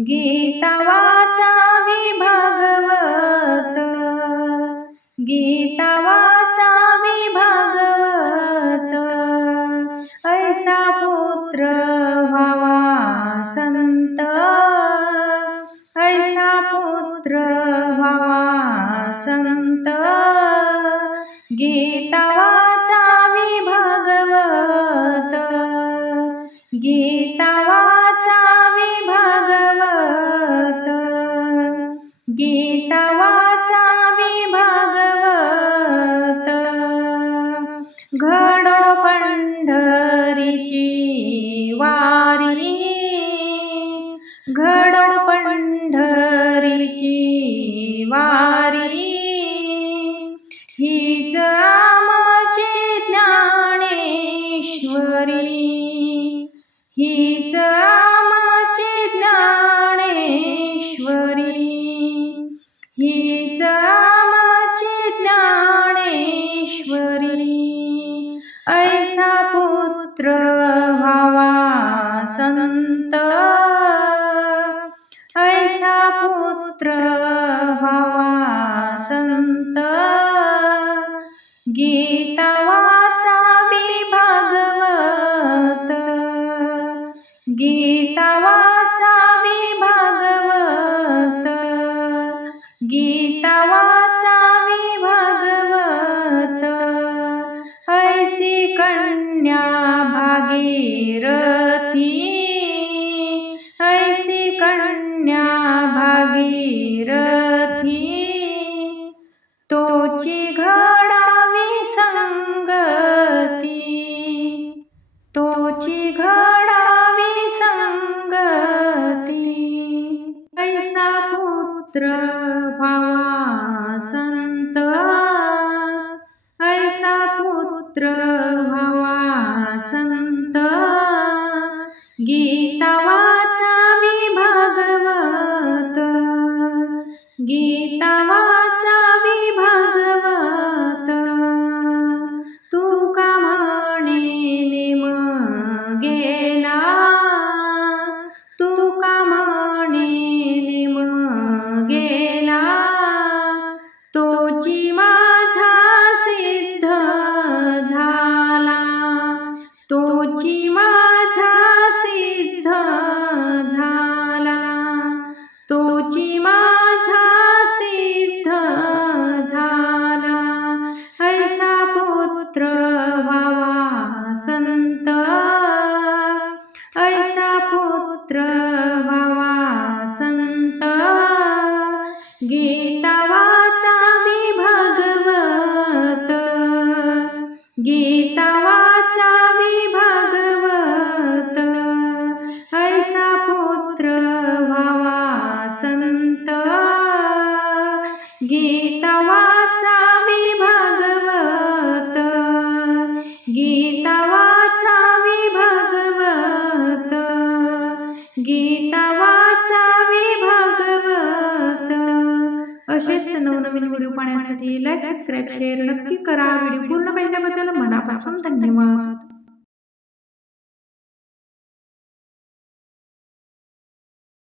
गीता वाचावी भागवत. गीता वाचावी भागवत. ऐसा पुत्र व्हावा संत. ऐसा पुत्र व्हावा संत. गीता गीता वाचावी भागवत. घडो पंढरीची वारी. घडो पंढरीची वारी. हीच आमचे ज्ञानेश्वरी. ही संत। ऐसा पुत्र हवा संत। गीता वाचावी भागवत। गीता वाचावी भागवत। सा पुत्र व्हावा संत ऐसा पुत्र व्हावा संत गीता वाचावी भागवत गीता तोची माझा सिद्ध झाला. तोची माझा सिद्ध झाला. ऐसा पुत्र व्हावा संत. ऐसा पुत्र व्हावा संत. गीता वाचावी भागवत. गीता पुत्र व्हावा संत. गीता वाचावी भागवत. गीता वाचावी भागवत. गीता वाचावी भागवत. असेच नवनवीन व्हिडिओ पाहण्यासाठी लाईक सबस्क्राईब शेअर नक्की करा. व्हिडिओ पूर्ण पाहिल्याबद्दल मनापासून धन्यवाद.